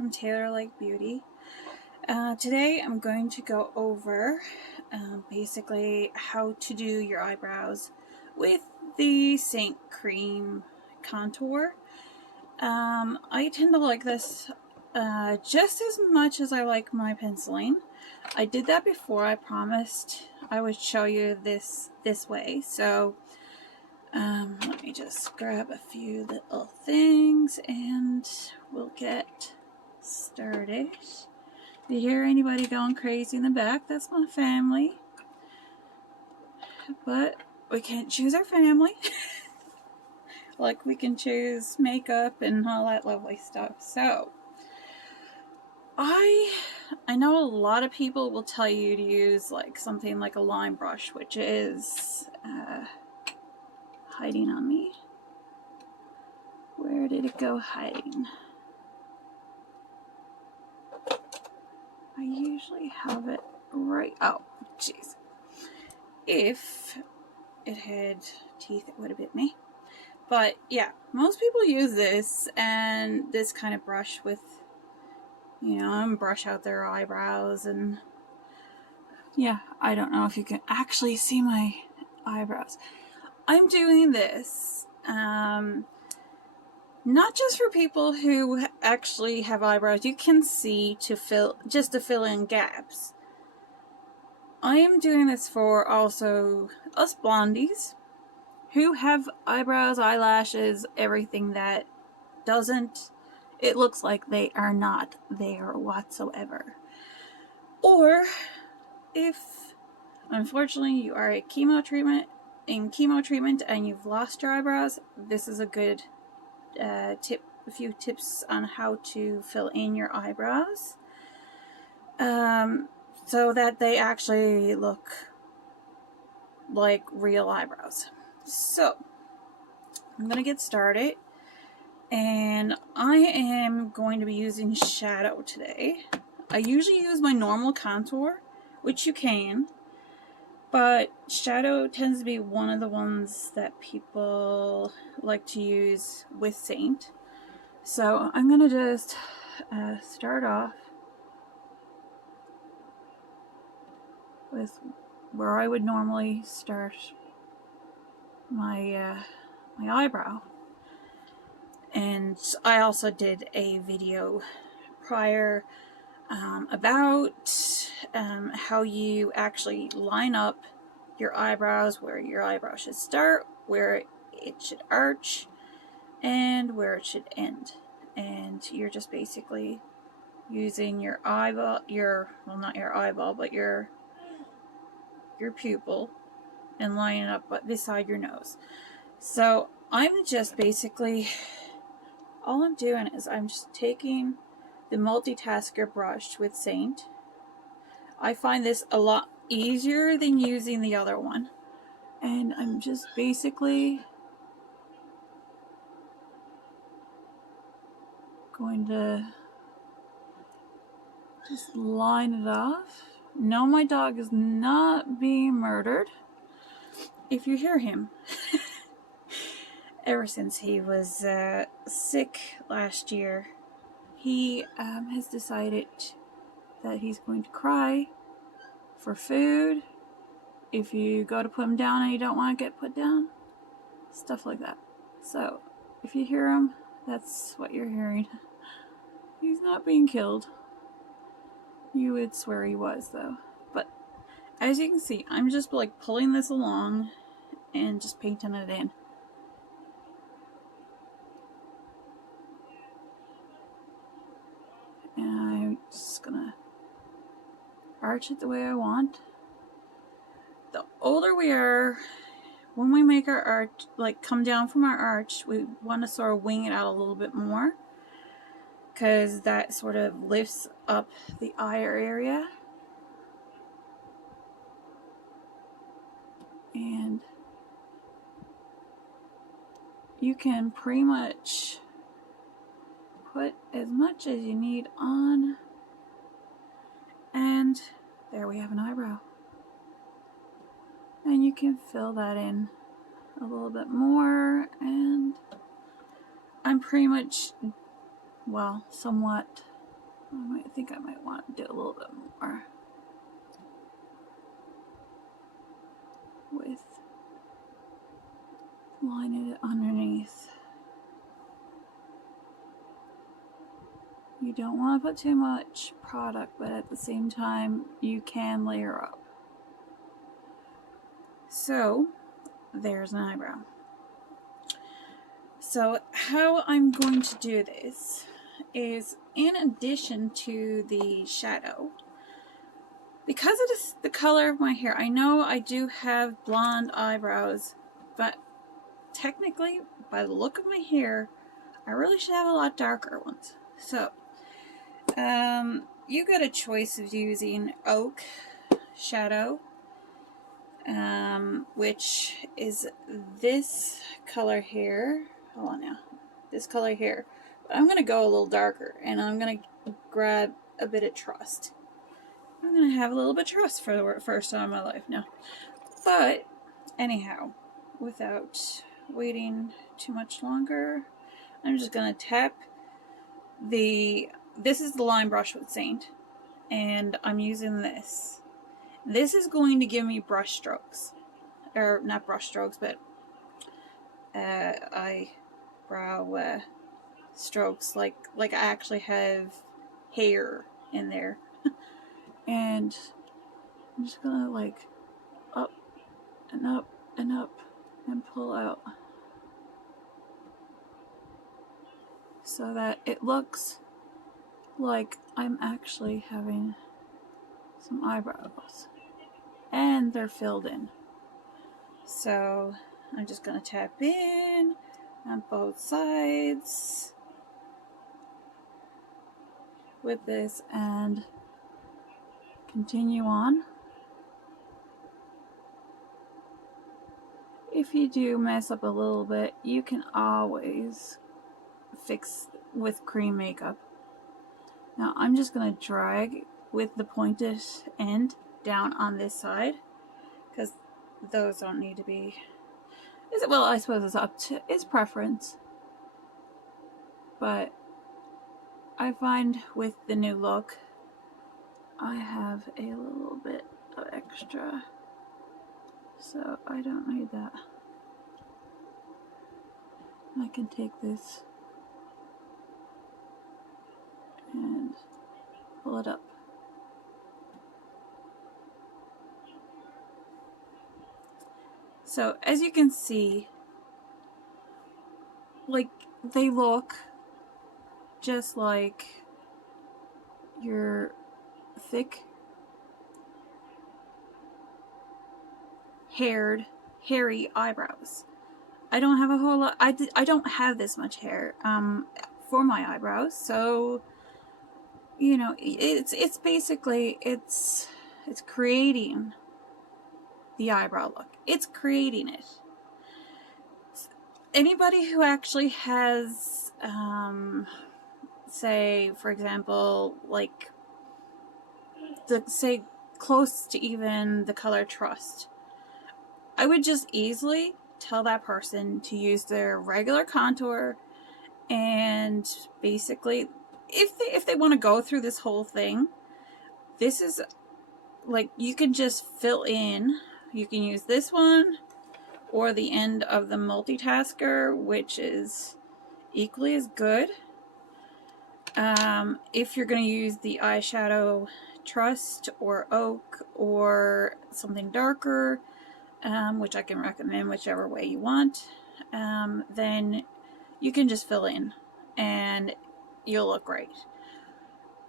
from Taylor Lake Beauty. Today I'm going to go over basically how to do your eyebrows with the Seint cream contour. I tend to like this just as much as I like my penciling. I did that before. I promised I would show you this way. So let me just grab a few little things and we'll get started. Do you hear anybody going crazy in the back? That's my family. But we can't choose our family. Like we can choose makeup and all that lovely stuff. So I know a lot of people will tell you to use like something like a line brush, which is hiding on me. Where did it go hiding? I usually have it right. Oh, jeez. If it had teeth, it would have bit me. But yeah, most people use this and this kind of brush with, you know, and brush out their eyebrows. And yeah, I don't know if you can actually see my eyebrows. I'm doing this not just for people who actually have eyebrows you can see to fill in gaps. I am doing this for also us blondies who have eyebrows, eyelashes, everything that it looks like they are not there whatsoever. Or if unfortunately you are in chemo treatment and you've lost your eyebrows, this is a good a few tips on how to fill in your eyebrows so that they actually look like real eyebrows. So I'm gonna get started, and I am going to be using shadow today. I usually use my normal contour, which you can, but shadow tends to be one of the ones that people like to use with Seint. So I'm going to just start off with where I would normally start my eyebrow. And I also did a video prior about how you actually line up your eyebrows, where your eyebrow should start, where it should arch, and where it should end. And you're just basically using your eyeball, well, not your eyeball, but your pupil, and lining it up beside your nose. So I'm just basically, all I'm doing is I'm just taking the multitasker brush with Seint. I find this a lot easier than using the other one. And I'm just basically going to just line it off. No, my dog is not being murdered. If you hear him. Ever since he was sick last year, he has decided that he's going to cry for food if you go to put him down and you don't want to get put down. Stuff like that. So, if you hear him, that's what you're hearing. He's not being killed. You would swear he was, though. But, as you can see, I'm just like pulling this along and just painting it in. And I'm just gonna arch it the way I want. The older we are, when we make our arch, like come down from our arch, we want to sort of wing it out a little bit more, because that sort of lifts up the eye area. And you can pretty much put as much as you need on, and there we have an eyebrow. And you can fill that in a little bit more, and I'm pretty much, well, somewhat I think I might want to do a little bit more with lining it underneath. You don't want to put too much product, but at the same time, you can layer up. So, there's an eyebrow. So, how I'm going to do this is, in addition to the shadow, because it is the color of my hair, I know I do have blonde eyebrows, but technically, by the look of my hair, I really should have a lot darker ones. So, you got a choice of using oak shadow, which is this color here. Hold on now. This color here. But I'm going to go a little darker, and I'm going to grab a bit of Trust. I'm going to have a little bit of Trust for the first time in my life now. But, anyhow, without waiting too much longer, I'm just going to tap this is the line brush with Seint, and I'm using this. This is going to give me brush strokes. Or, not brush strokes, but eyebrow strokes, like I actually have hair in there. And I'm just gonna like up and up and up and pull out so that it looks like I'm actually having some eyebrows and they're filled in. So I'm just gonna tap in on both sides with this and continue on. If you do mess up a little bit, you can always fix with cream makeup. Now I'm just going to drag with the pointed end down on this side, because those don't need to be... Well, I suppose it's up to its preference. But I find with the new look, I have a little bit of extra, so I don't need that. I can take this and pull it up. So as you can see, like, they look just like your thick hairy eyebrows. I don't have a whole lot. I don't have this much hair for my eyebrows, so you know, it's basically it's creating the eyebrow look. It's creating it. Anybody who actually has say, for example, like say close to even the color Trust, I would just easily tell that person to use their regular contour, and basically if they want to go through this whole thing, this is like, you can just fill in. You can use this one or the end of the multitasker, which is equally as good. If you're going to use the eyeshadow Trust or oak or something darker, which I can recommend whichever way you want, then you can just fill in and you'll look great.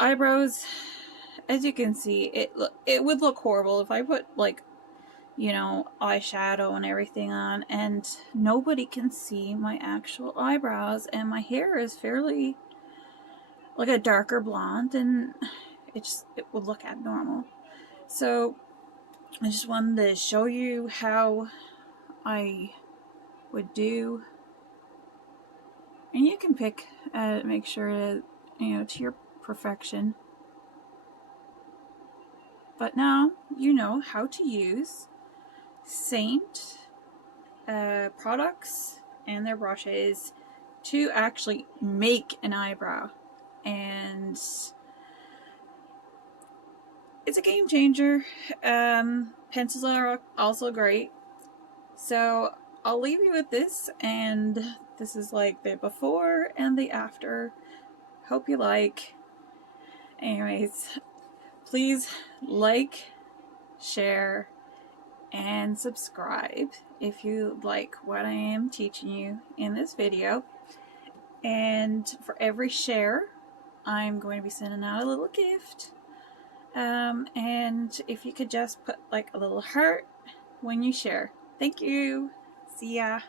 Eyebrows, as you can see, it would look horrible if I put, like, you know, eyeshadow and everything on and nobody can see my actual eyebrows, and my hair is fairly like a darker blonde, and it would look abnormal. So I just wanted to show you how I would do, and you can pick make sure that, you know, to your perfection. But now you know how to use Seint products and their brushes to actually make an eyebrow. And it's a game changer. Pencils are also great. So I'll leave you with this, and this is like the before and the after. Hope you like. Anyways, please like, share, and subscribe if you like what I am teaching you in this video. And for every share, I'm going to be sending out a little gift. And if you could just put like a little heart when you share. Thank you. See ya.